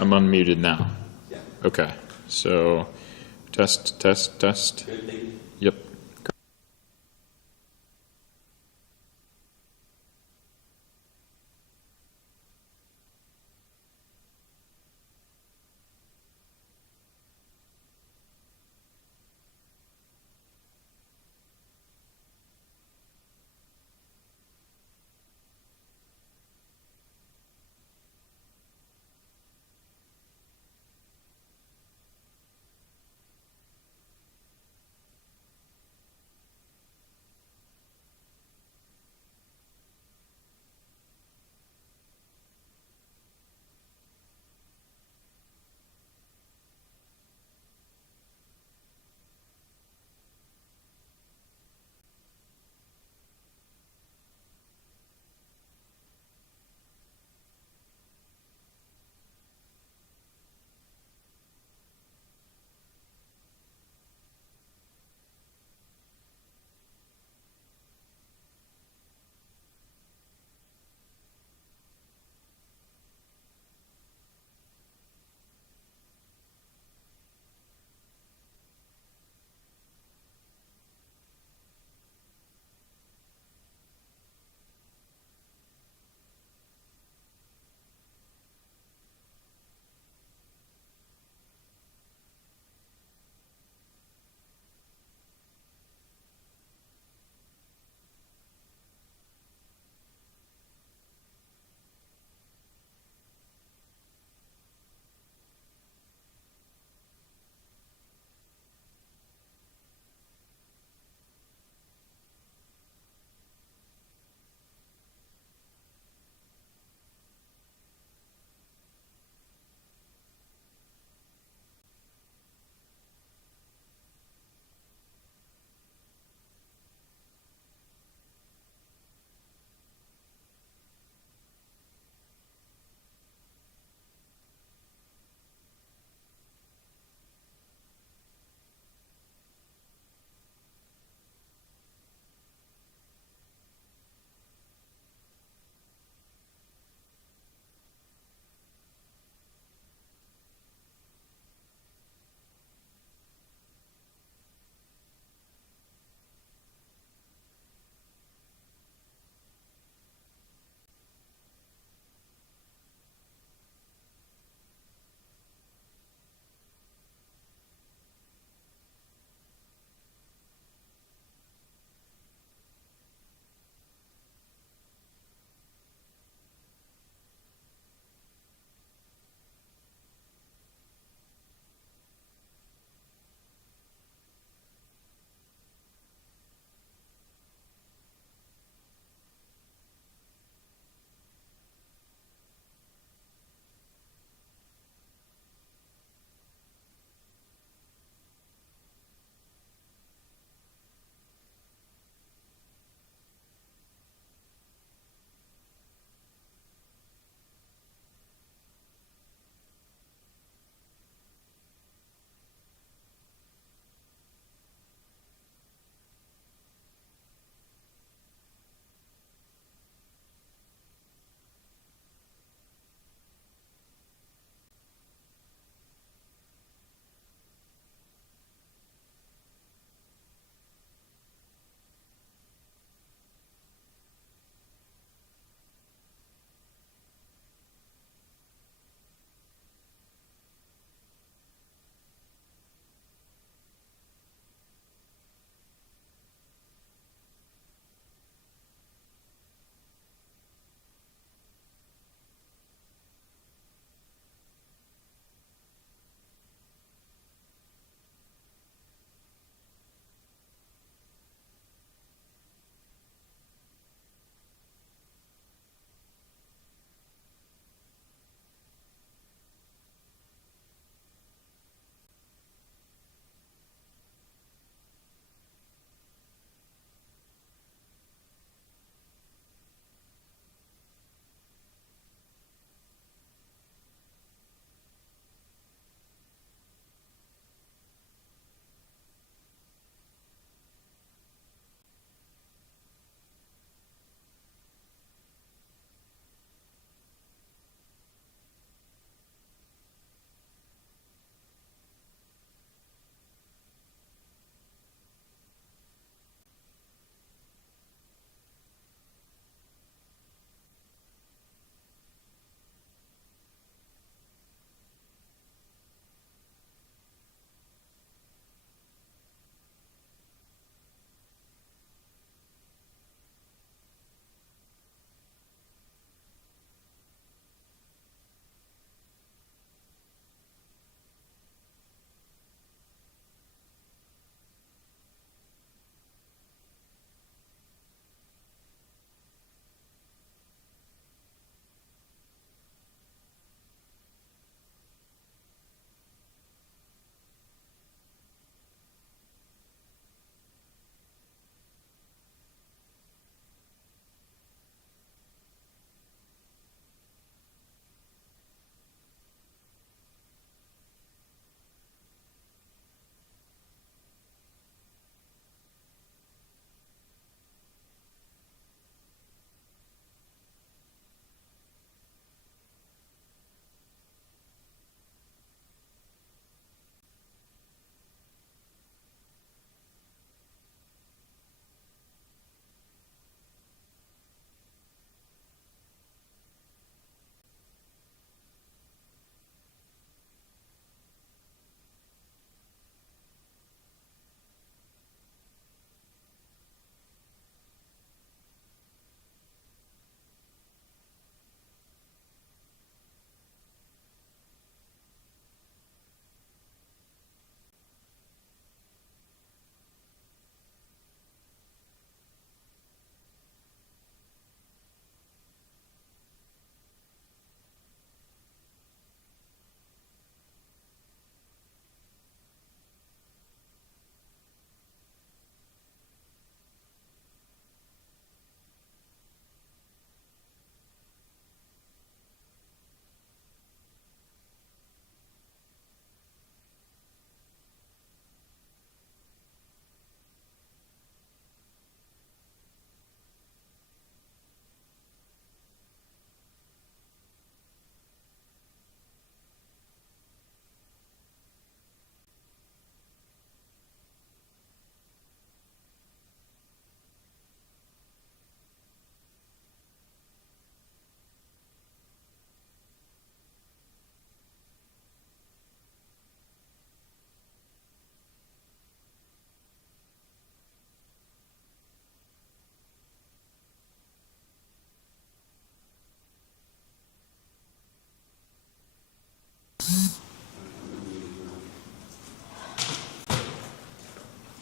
I'm unmuted now. Yeah. Okay, so test. Good, thank you. Yep.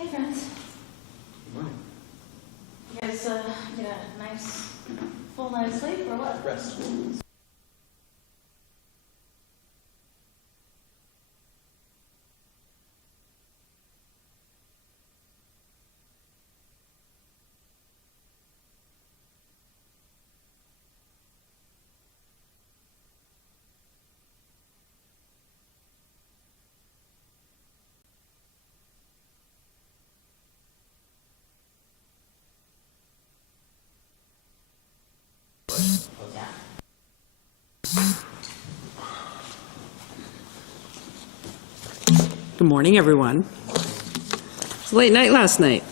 friends. Good morning. You guys get a nice full night's sleep or what? Rest. Good morning, everyone. It's a late night last night.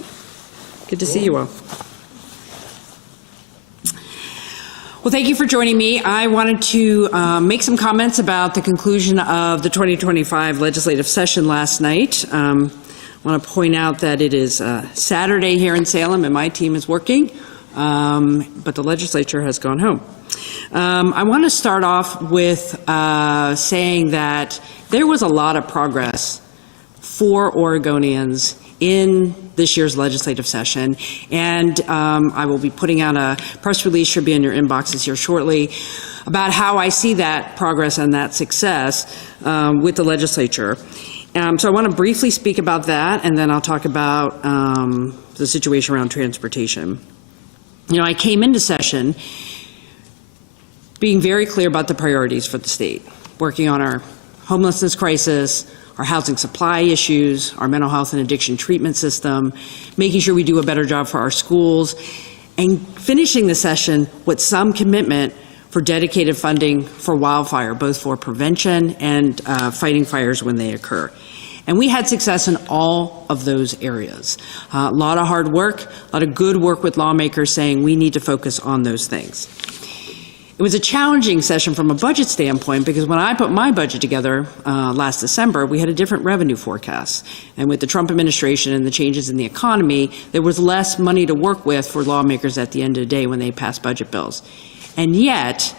Good to see you all. Well, thank you for joining me. I wanted to make some comments about the conclusion of the 2025 legislative session last night. I want to point out that it is Saturday here in Salem, and my team is working, but the legislature has gone home. I want to start off with saying that there was a lot of progress for Oregonians in this year's legislative session, and I will be putting out a press release, should be in your inboxes here shortly, about how I see that progress and that success with the legislature. So I want to briefly speak about that, and then I'll talk about the situation around transportation. You know, I came into session being very clear about the priorities for the state, working on our homelessness crisis, our housing supply issues, our mental health and addiction treatment system, making sure we do a better job for our schools, and finishing the session with some commitment for dedicated funding for wildfire, both for prevention and fighting fires when they occur. And we had success in all of those areas. A lot of hard work, a lot of good work with lawmakers saying we need to focus on those things. It was a challenging session from a budget standpoint because when I put my budget together last December, we had a different revenue forecast. And with the Trump administration and the changes in the economy, there was less money to work with for lawmakers at the end of the day when they passed budget bills. And yet,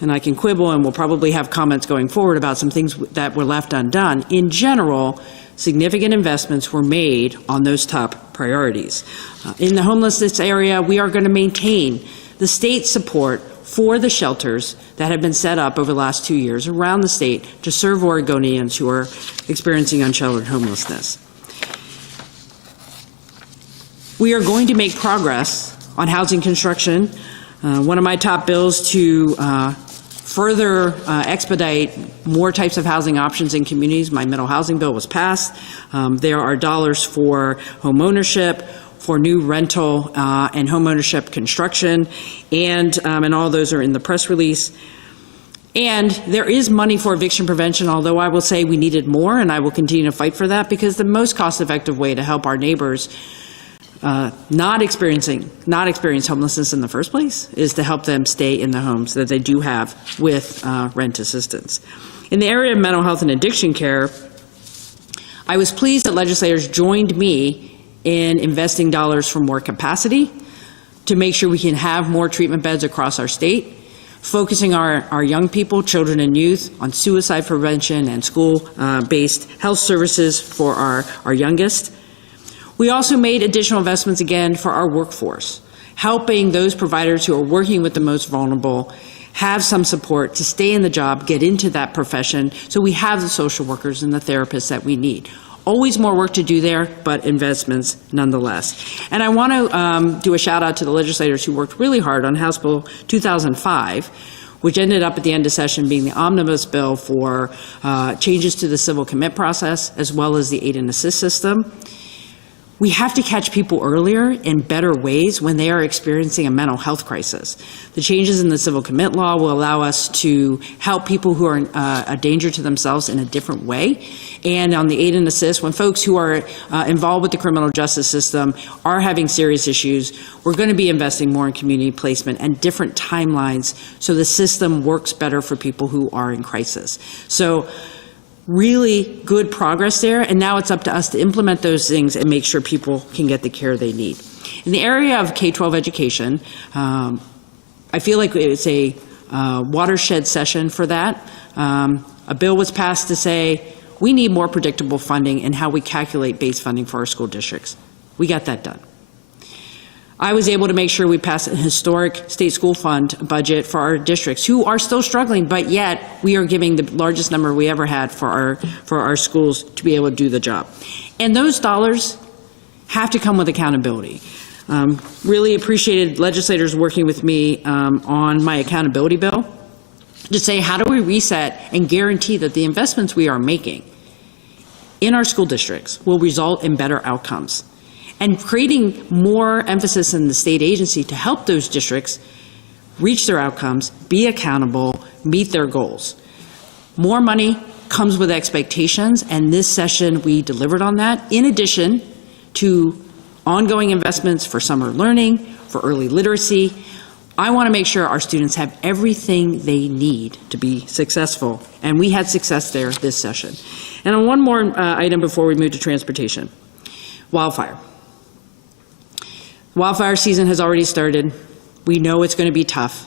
and I can quibble and we'll probably have comments going forward about some things that were left undone, in general, significant investments were made on those top priorities. In the homelessness area, we are going to maintain the state support for the shelters that have been set up over the last 2 years around the state to serve Oregonians who are experiencing unsheltered homelessness. We are going to make progress on housing construction. One of my top bills to further expedite more types of housing options in communities, my middle housing bill was passed. There are dollars for home ownership, for new rental and home ownership construction, and all those are in the press release. And there is money for eviction prevention, although I will say we needed more, and I will continue to fight for that, because the most cost-effective way to help our neighbors not experience homelessness in the first place is to help them stay in the homes that they do have with rent assistance. In the area of mental health and addiction care, I was pleased that legislators joined me in investing dollars for more capacity to make sure we can have more treatment beds across our state, focusing our young people, children and youth, on suicide prevention and school-based health services for our youngest. We also made additional investments again for our workforce, helping those providers who are working with the most vulnerable have some support to stay in the job, get into that profession, so we have the social workers and the therapists that we need. Always more work to do there, but investments nonetheless. And I want to do a shout out to the legislators who worked really hard on House Bill 2005, which ended up at the end of session being the omnibus bill for changes to the civil commit process, as well as the aid and assist system. We have to catch people earlier in better ways when they are experiencing a mental health crisis. The changes in the civil commit law will allow us to help people who are a danger to themselves in a different way. And on the aid and assist, when folks who are involved with the criminal justice system are having serious issues, we're going to be investing more in community placement and different timelines so the system works better for people who are in crisis. So really good progress there, and now it's up to us to implement those things and make sure people can get the care they need. In the area of K-12 education, I feel like it's a watershed session for that. A bill was passed to say we need more predictable funding in how we calculate base funding for our school districts. We got that done. I was able to make sure we passed a historic state school fund budget for our districts who are still struggling, but yet we are giving the largest number we ever had for our schools to be able to do the job. And those dollars have to come with accountability. Really appreciated legislators working with me on my accountability bill to say, how do we reset and guarantee that the investments we are making in our school districts will result in better outcomes? And creating more emphasis in the state agency to help those districts reach their outcomes, be accountable, meet their goals. More money comes with expectations, and this session we delivered on that, in addition to ongoing investments for summer learning, for early literacy. I want to make sure our students have everything they need to be successful, and we had success there this session. And on one more item before we move to transportation, wildfire. Wildfire season has already started. We know it's going to be tough.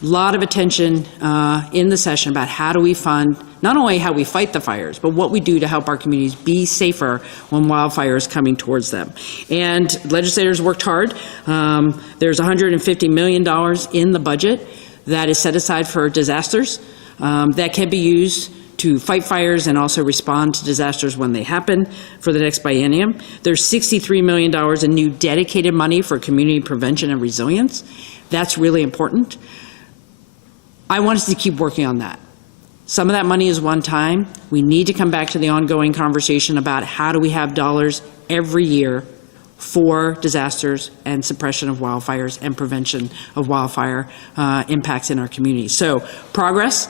A lot of attention in the session about how do we fund not only how we fight the fires, but what we do to help our communities be safer when wildfire is coming towards them. And legislators worked hard. There's $150 million in the budget that is set aside for disasters that can be used to fight fires and also respond to disasters when they happen for the next biennium. There's $63 million in new dedicated money for community prevention and resilience. That's really important. I want us to keep working on that. Some of that money is one time. We need to come back to the ongoing conversation about how do we have dollars every year for disasters and suppression of wildfires and prevention of wildfire impacts in our communities. So progress,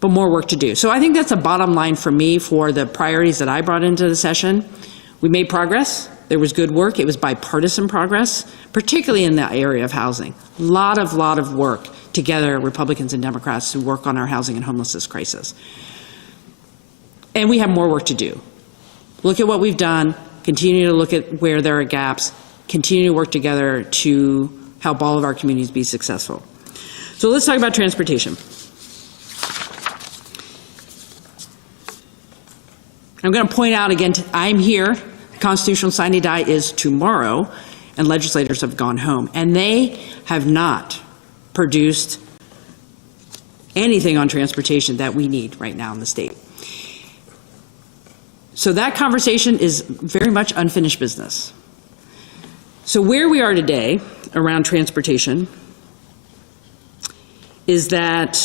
but more work to do. So I think that's a bottom line for me for the priorities that I brought into the session. We made progress. There was good work. It was bipartisan progress, particularly in the area of housing. A lot of work together, Republicans and Democrats, who work on our housing and homelessness crisis. And we have more work to do. Look at what we've done, continue to look at where there are gaps, continue to work together to help all of our communities be successful. So let's talk about transportation. I'm going to point out again, I'm here, the constitutional sine die is tomorrow, and legislators have gone home, and they have not produced anything on transportation that we need right now in the state. So that conversation is very much unfinished business. So where we are today around transportation is that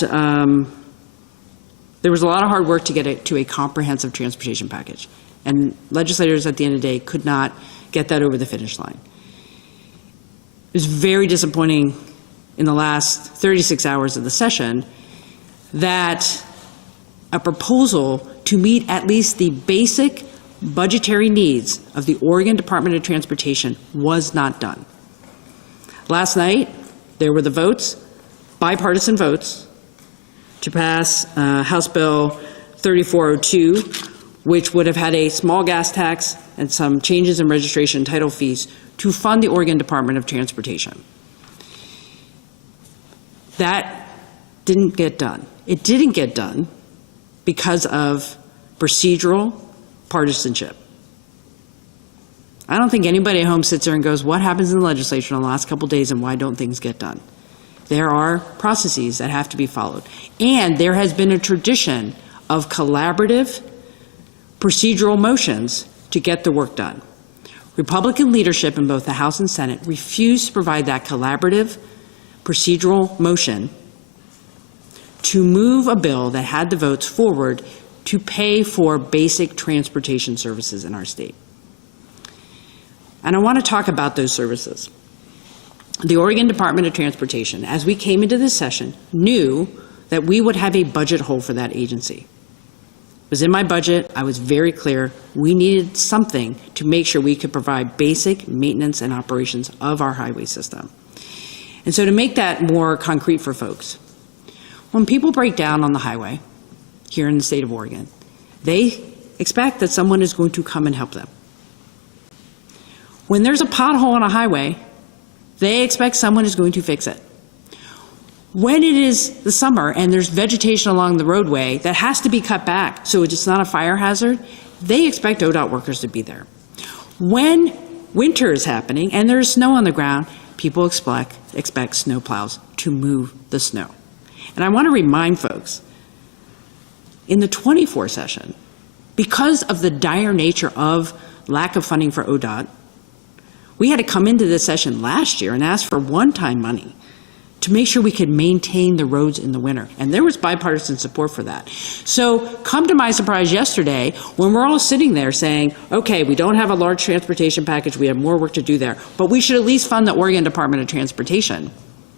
there was a lot of hard work to get it to a comprehensive transportation package. And legislators at the end of the day could not get that over the finish line. It was very disappointing in the last 36 hours of the session that a proposal to meet at least the basic budgetary needs of the Oregon Department of Transportation was not done. Last night, there were the votes, bipartisan votes, to pass House Bill 3402, which would have had a small gas tax and some changes in registration and title fees to fund the Oregon Department of Transportation. That didn't get done. It didn't get done because of procedural partisanship. I don't think anybody at home sits there and goes, what happens in the legislature in the last couple of days and why don't things get done? There are processes that have to be followed. And there has been a tradition of collaborative procedural motions to get the work done. Republican leadership in both the House and Senate refused to provide that collaborative procedural motion to move a bill that had the votes forward to pay for basic transportation services in our state. And I want to talk about those services. The Oregon Department of Transportation, as we came into this session, knew that we would have a budget hole for that agency. It was in my budget. I was very clear. We needed something to make sure we could provide basic maintenance and operations of our highway system. And so to make that more concrete for folks, when people break down on the highway here in the state of Oregon, they expect that someone is going to come and help them. When there's a pothole on a highway, they expect someone is going to fix it. When it is the summer and there's vegetation along the roadway that has to be cut back so it's not a fire hazard, they expect ODOT workers to be there. When winter is happening and there's snow on the ground, people expect snowplows to move the snow. And I want to remind folks, in the 24 session, because of the dire nature of lack of funding for ODOT, we had to come into this session last year and ask for one-time money to make sure we could maintain the roads in the winter. And there was bipartisan support for that. So come to my surprise yesterday when we're all sitting there saying, okay, we don't have a large transportation package, we have more work to do there, but we should at least fund the Oregon Department of Transportation.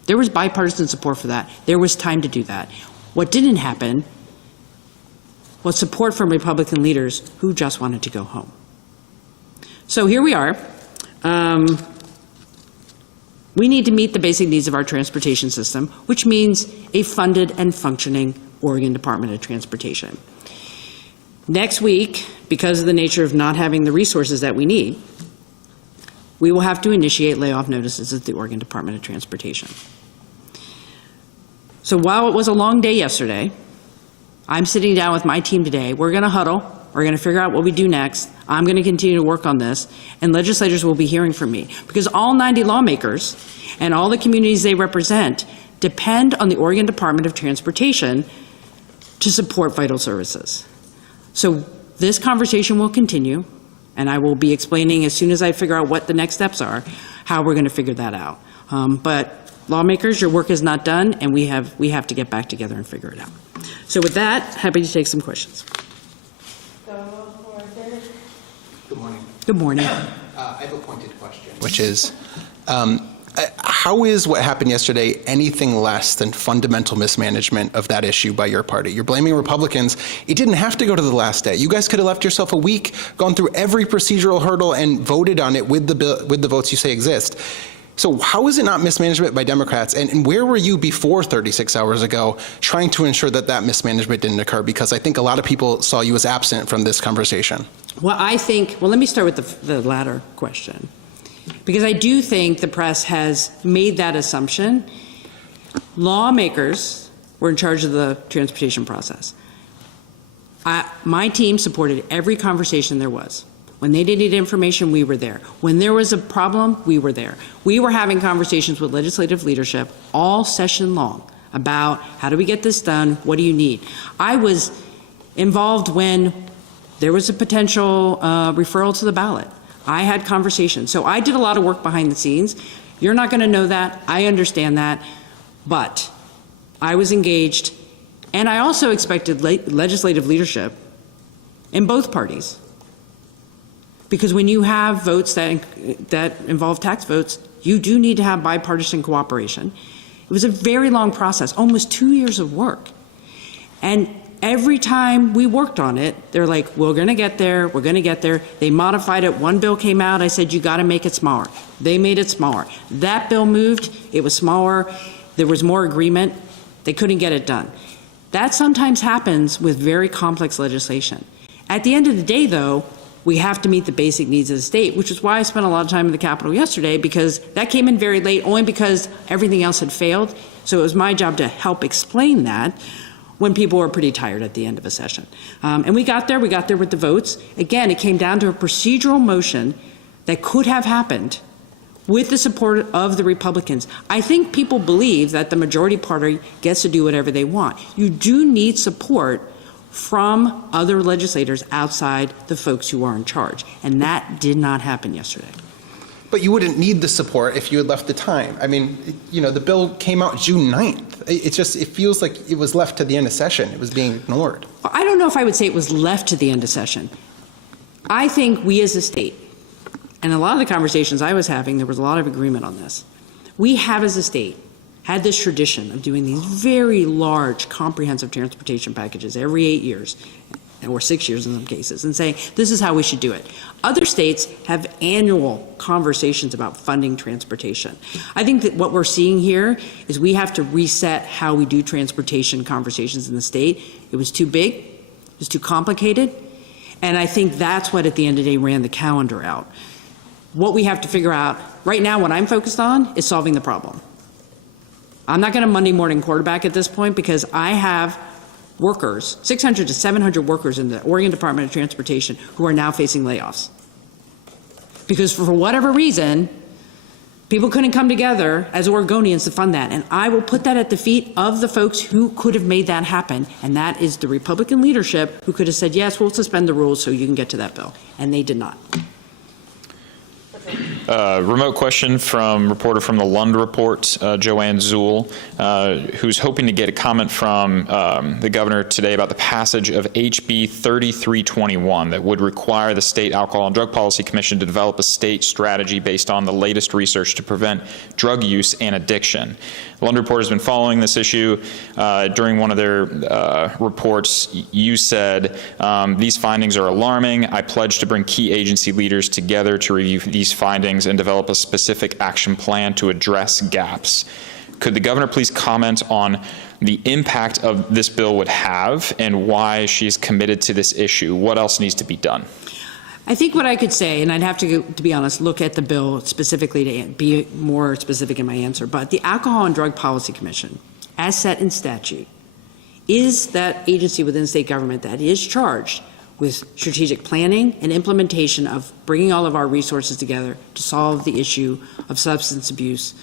There was bipartisan support for that. There was time to do that. What didn't happen was support from Republican leaders who just wanted to go home. So here we are. We need to meet the basic needs of our transportation system, which means a funded and functioning Oregon Department of Transportation. Next week, because of the nature of not having the resources that we need, we will have to initiate layoff notices at the Oregon Department of Transportation. So while it was a long day yesterday, I'm sitting down with my team today. We're going to huddle. We're going to figure out what we do next. I'm going to continue to work on this, and legislators will be hearing from me, because all 90 lawmakers and all the communities they represent depend on the Oregon Department of Transportation to support vital services. So this conversation will continue, and I will be explaining as soon as I figure out what the next steps are, how we're going to figure that out. But lawmakers, your work is not done, and we have to get back together and figure it out. So with that, happy to take some questions. Good morning. Good morning. I have a pointed question, which is, how is what happened yesterday anything less than fundamental mismanagement of that issue by your party? You're blaming Republicans. It didn't have to go to the last day. You guys could have left yourself a week, gone through every procedural hurdle, and voted on it with the votes you say exist. So how is it not mismanagement by Democrats? And where were you before 36 hours ago trying to ensure that that mismanagement didn't occur? Because I think a lot of people saw you as absent from this conversation. Well, let me start with the latter question, because I do think the press has made that assumption. Lawmakers were in charge of the transportation process. My team supported every conversation there was. When they needed information, we were there. When there was a problem, we were there. We were having conversations with legislative leadership all session long about how do we get this done, what do you need? I was involved when there was a potential referral to the ballot. I had conversations. So I did a lot of work behind the scenes. You're not going to know that. I understand that. But I was engaged. And I also expected legislative leadership in both parties. Because when you have votes that involve tax votes, you do need to have bipartisan cooperation. It was a very long process, almost 2 years of work. And every time we worked on it, they're like, we're going to get there, we're going to get there. They modified it. One bill came out, I said, you got to make it smaller. They made it smaller. That bill moved, it was smaller, there was more agreement, they couldn't get it done. That sometimes happens with very complex legislation. At the end of the day, though, we have to meet the basic needs of the state, which is why I spent a lot of time in the Capitol yesterday, because that came in very late, only because everything else had failed. So it was my job to help explain that when people were pretty tired at the end of a session. And we got there with the votes. Again, it came down to a procedural motion that could have happened with the support of the Republicans. I think people believe that the majority party gets to do whatever they want. You do need support from other legislators outside the folks who are in charge. And that did not happen yesterday. But you wouldn't need the support if you had left the time. I mean, the bill came out June 9th. It feels like it was left to the end of session. It was being ignored. I don't know if I would say it was left to the end of session. I think we as a state, and a lot of the conversations I was having, there was a lot of agreement on this. We have as a state had this tradition of doing these very large, comprehensive transportation packages every 8 years, or 6 years in some cases, and saying, this is how we should do it. Other states have annual conversations about funding transportation. I think that what we're seeing here is we have to reset how we do transportation conversations in the state. It was too big, it was too complicated, and I think that's what at the end of the day ran the calendar out. What we have to figure out, right now what I'm focused on is solving the problem. I'm not going to Monday morning quarterback at this point because I have workers, 600 to 700 workers in the Oregon Department of Transportation who are now facing layoffs. Because for whatever reason, people couldn't come together as Oregonians to fund that. And I will put that at the feet of the folks who could have made that happen. And that is the Republican leadership who could have said, yes, we'll suspend the rules so you can get to that bill. And they did not. Remote question from reporter from the Lund Report, Joanne Zuhl, who's hoping to get a comment from the governor today about the passage of HB 3321 that would require the State Alcohol and Drug Policy Commission to develop a state strategy based on the latest research to prevent drug use and addiction. The Lund Report has been following this issue. During one of their reports, you said, these findings are alarming. I pledge to bring key agency leaders together to review these findings and develop a specific action plan to address gaps. Could the governor please comment on the impact of this bill would have and why she's committed to this issue? What else needs to be done? I think what I could say, and I'd have to be honest, look at the bill specifically to be more specific in my answer, but the Alcohol and Drug Policy Commission, as set in statute, is that agency within state government that is charged with strategic planning and implementation of bringing all of our resources together to solve the issue of substance abuse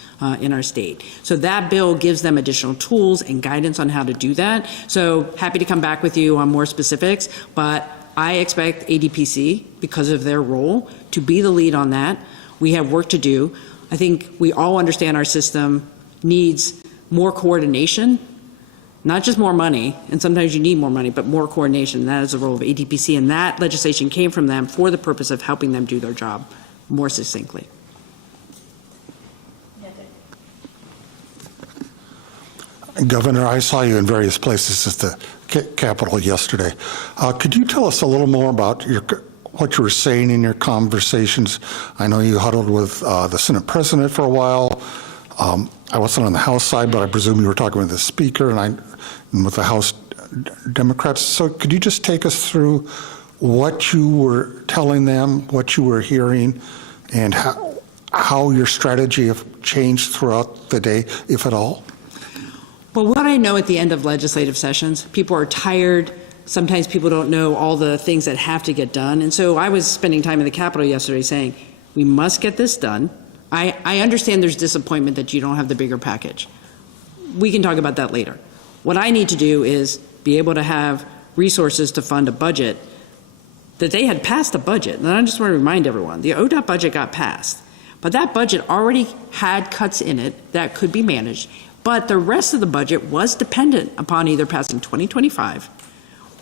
in our state. So that bill gives them additional tools and guidance on how to do that. So happy to come back with you on more specifics, but I expect ADPC, because of their role, to be the lead on that. We have work to do. I think we all understand our system needs more coordination, not just more money, and sometimes you need more money, but more coordination. That is the role of ADPC, and that legislation came from them for the purpose of helping them do their job more succinctly. Governor, I saw you in various places at the Capitol yesterday. Could you tell us a little more about what you were saying in your conversations? I know you huddled with the Senate President for a while. I wasn't on the House side, but I presume you were talking with the Speaker and with the House Democrats. So could you just take us through what you were telling them, what you were hearing, and how your strategy have changed throughout the day, if at all? Well, what I know at the end of legislative sessions, people are tired. Sometimes people don't know all the things that have to get done. And so I was spending time in the Capitol yesterday saying, we must get this done. I understand there's disappointment that you don't have the bigger package. We can talk about that later. What I need to do is be able to have resources to fund a budget that they had passed a budget. And I just want to remind everyone, the ODOT budget got passed, but that budget already had cuts in it that could be managed. But the rest of the budget was dependent upon either passing 2025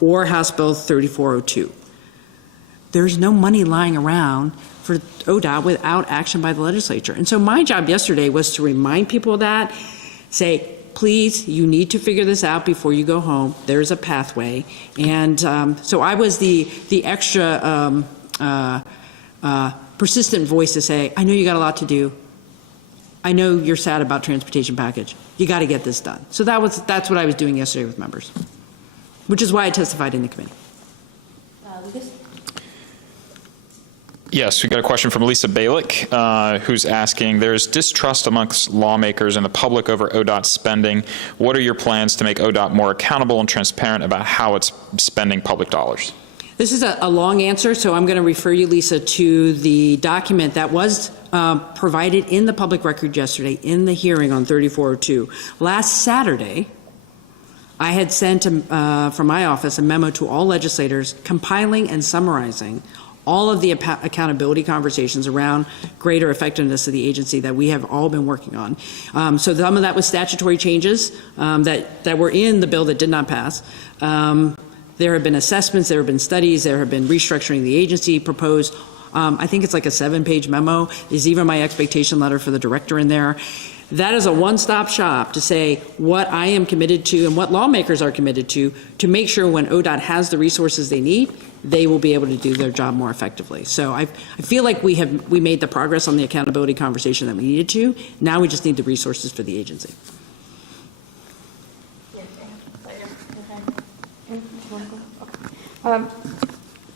or House Bill 3402. There's no money lying around for ODOT without action by the legislature. And so my job yesterday was to remind people of that, say, please, you need to figure this out before you go home. There's a pathway. And so I was the extra persistent voice to say, I know you got a lot to do. I know you're sad about transportation package. You got to get this done. So that's what I was doing yesterday with members, which is why I testified in the committee. Lucas? Yes, we got a question from Lisa Balick, who's asking, there's distrust amongst lawmakers and the public over ODOT spending. What are your plans to make ODOT more accountable and transparent about how it's spending public dollars? This is a long answer, so I'm going to refer you, Lisa, to the document that was provided in the public record yesterday in the hearing on 3402. Last Saturday, I had sent from my office a memo to all legislators compiling and summarizing all of the accountability conversations around greater effectiveness of the agency that we have all been working on. So some of that was statutory changes that were in the bill that did not pass. There have been assessments, there have been studies, there have been restructuring the agency proposed. I think it's like a 7-page memo. There's even my expectation letter for the director in there. That is a one-stop shop to say what I am committed to and what lawmakers are committed to make sure when ODOT has the resources they need, they will be able to do their job more effectively. So I feel like we made the progress on the accountability conversation that we needed to. Now we just need the resources for the agency.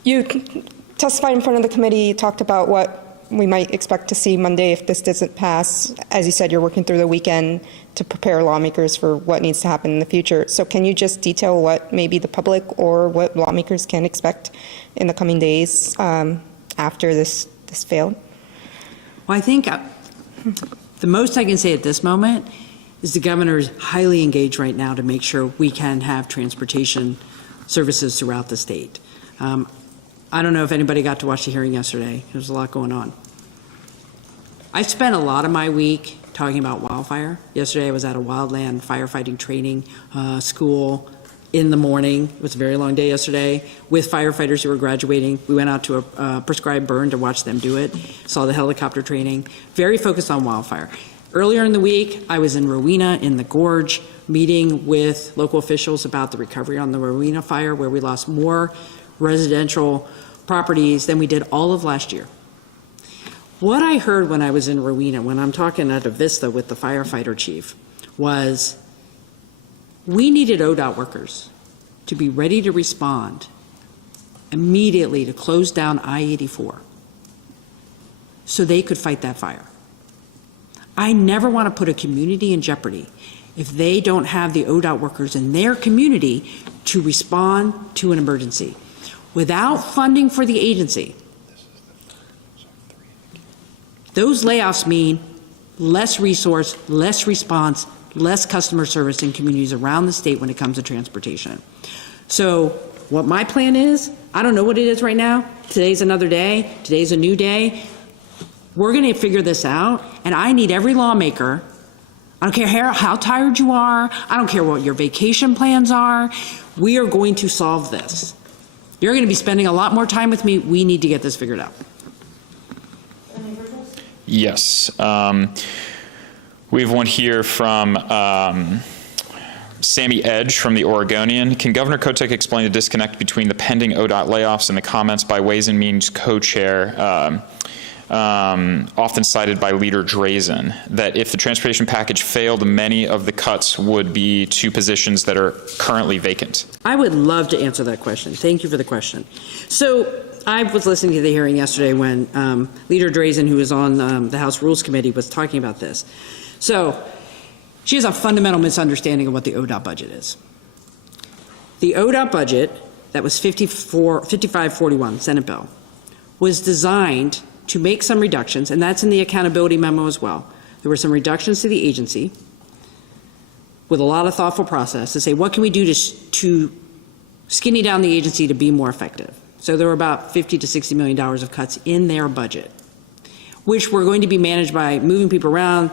You testified in front of the committee, talked about what we might expect to see Monday if this doesn't pass. As you said, you're working through the weekend to prepare lawmakers for what needs to happen in the future. So can you just detail what maybe the public or what lawmakers can expect in the coming days after this failed? Well, I think the most I can say at this moment is the governor is highly engaged right now to make sure we can have transportation services throughout the state. I don't know if anybody got to watch the hearing yesterday. There's a lot going on. I spent a lot of my week talking about wildfire. Yesterday I was at a wildland firefighting training school in the morning. It was a very long day yesterday with firefighters who were graduating. We went out to a prescribed burn to watch them do it. Saw the helicopter training. Very focused on wildfire. Earlier in the week, I was in Rowena in the Gorge meeting with local officials about the recovery on the Rowena fire, where we lost more residential properties than we did all of last year. What I heard when I was in Rowena, when I'm talking at a Vista with the firefighter chief, was we needed ODOT workers to be ready to respond immediately to close down I-84 so they could fight that fire. I never want to put a community in jeopardy if they don't have the ODOT workers in their community to respond to an emergency. Without funding for the agency, those layoffs mean less resource, less response, less customer service in communities around the state when it comes to transportation. So what my plan is, I don't know what it is right now. Today's another day. Today's a new day. We're going to figure this out, and I need every lawmaker. I don't care how tired you are. I don't care what your vacation plans are. We are going to solve this. You're going to be spending a lot more time with me. We need to get this figured out. Yes. We have one here from Sammy Edge from the Oregonian. Can Governor Kotek explain the disconnect between the pending ODOT layoffs and the comments by Ways and Means co-chair, often cited by Leader Drazen, that if the transportation package failed, many of the cuts would be to positions that are currently vacant? I would love to answer that question. Thank you for the question. So I was listening to the hearing yesterday when Leader Drazen, who is on the House Rules Committee, was talking about this. So she has a fundamental misunderstanding of what the ODOT budget is. The ODOT budget that was 5541 Senate bill was designed to make some reductions, and that's in the accountability memo as well. There were some reductions to the agency with a lot of thoughtful process to say, what can we do to skinny down the agency to be more effective? So there were about $50 to $60 million of cuts in their budget, which were going to be managed by moving people around,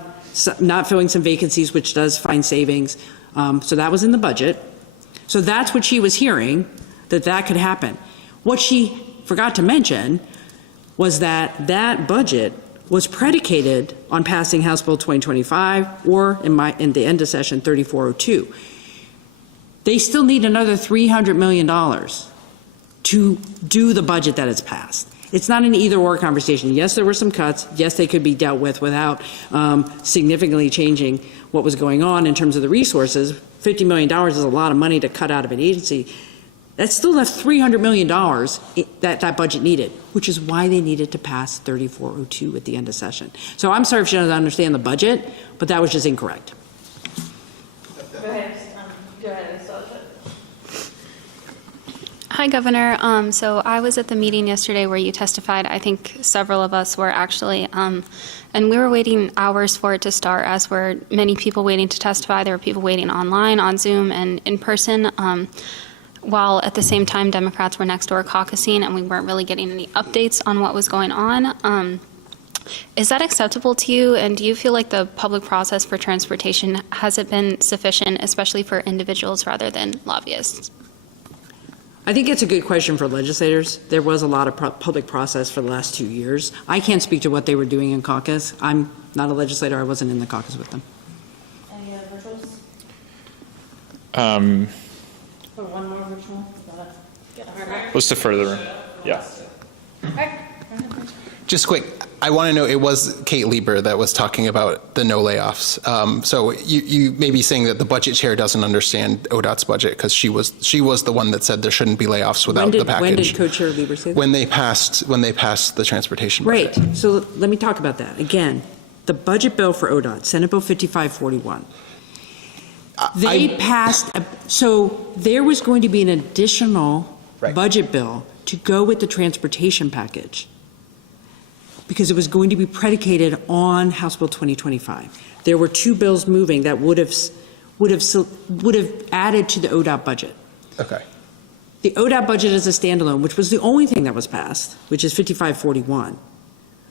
not filling some vacancies, which does find savings. So that was in the budget. So that's what she was hearing, that could happen. What she forgot to mention was that budget was predicated on passing House Bill 2025 or in the end of session 3402. They still need another $300 million to do the budget that is passed. It's not an either-or conversation. Yes, there were some cuts. Yes, they could be dealt with without significantly changing what was going on in terms of the resources. $50 million is a lot of money to cut out of an agency. That still left $300 million that budget needed, which is why they needed to pass 3402 at the end of session. So I'm sorry if she doesn't understand the budget, but that was just incorrect. Go ahead, Sasha. Hi, Governor. So I was at the meeting yesterday where you testified. I think several of us were actually, and we were waiting hours for it to start, as were many people waiting to testify. There were people waiting online, on Zoom, and in person. While at the same time, Democrats were next door caucusing, and we weren't really getting any updates on what was going on. Is that acceptable to you? And do you feel like the public process for transportation, has it been sufficient, especially for individuals rather than lobbyists? I think it's a good question for legislators. There was a lot of public process for the last 2 years. I can't speak to what they were doing in caucus. I'm not a legislator. I wasn't in the caucus with them. Any virtuals? Or one more virtual? Let's defer to the room. Yeah. Just quick, I want to know, it was Kate Lieber that was talking about the no layoffs. So you may be saying that the budget chair doesn't understand ODOT's budget because she was the one that said there shouldn't be layoffs without the package. When did Co-Chair Lieber say that? When they passed the transportation budget. Great. So let me talk about that. Again, the budget bill for ODOT, Senate Bill 5541. They passed, so there was going to be an additional budget bill to go with the transportation package because it was going to be predicated on House Bill 2025. There were two bills moving that would have added to the ODOT budget. Okay. The ODOT budget as a standalone, which was the only thing that was passed, which is 5541,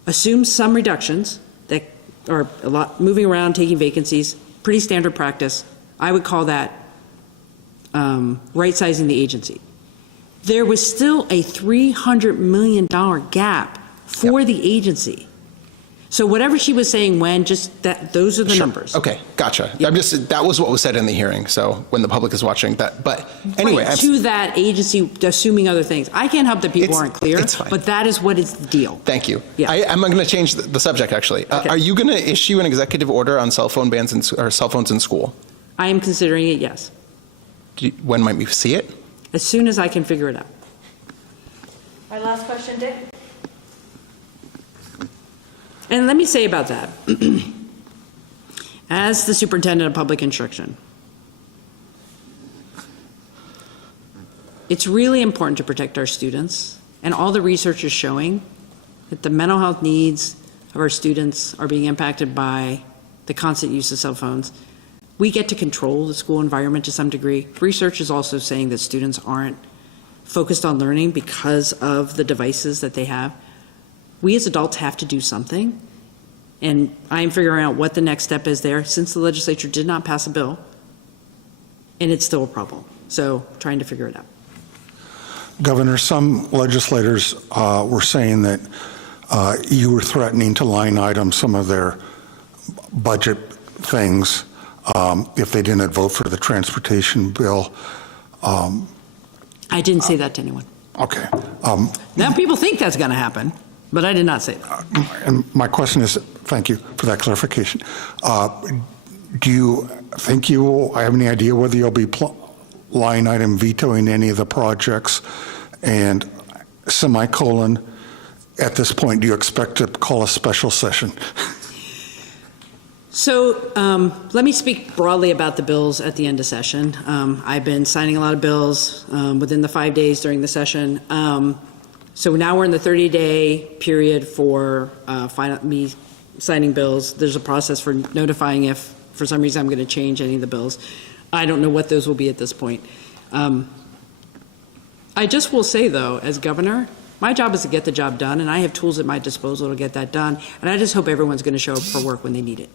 assumes some reductions that are a lot moving around, taking vacancies, pretty standard practice. I would call that right-sizing the agency. There was still a $300 million gap for the agency. So whatever she was saying when, just that, those are the numbers. Okay, gotcha. Yep. That was what was said in the hearing, so when the public is watching that, but anyway. Right, to that agency, assuming other things. I can't help that people aren't clear, it's fine. but that is what is the deal. Thank you. Yeah. I'm going to change the subject, actually. Okay. Are you going to issue an executive order on cell phone bans or cell phones in school? I am considering it, yes, When might we see it? as soon as I can figure it out. My last question, Dick? And let me say about that, as the superintendent of public instruction, it's really important to protect our students, and all the research is showing that the mental health needs of our students are being impacted by the constant use of cell phones. We get to control the school environment to some degree. Research is also saying that students aren't focused on learning because of the devices that they have. We as adults have to do something, and I'm figuring out what the next step is there since the legislature did not pass a bill, and it's still a problem. So trying to figure it out. Governor, some legislators were saying that you were threatening to line item some of their budget things if they didn't vote for the transportation bill. I didn't say that to anyone. Okay. Now people think that's going to happen, but I did not say that. And my question is, thank you for that clarification. Do you think you will have any idea whether you'll be line item vetoing any of the projects? And semicolon, at this point, do you expect to call a special session? So let me speak broadly about the bills at the end of session. I've been signing a lot of bills within the 5 days during the session. So now we're in the 30-day period for me signing bills. There's a process for notifying if, for some reason, I'm going to change any of the bills. I don't know what those will be at this point. I just will say, though, as governor, my job is to get the job done, and I have tools at my disposal to get that done. And I just hope everyone's going to show up for work when they need it.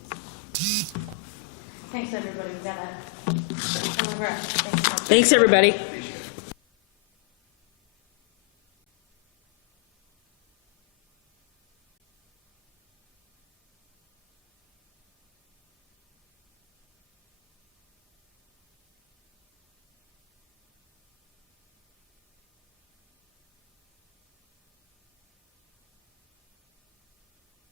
Thanks, everybody. We got that. Thanks so much. Thanks, everybody.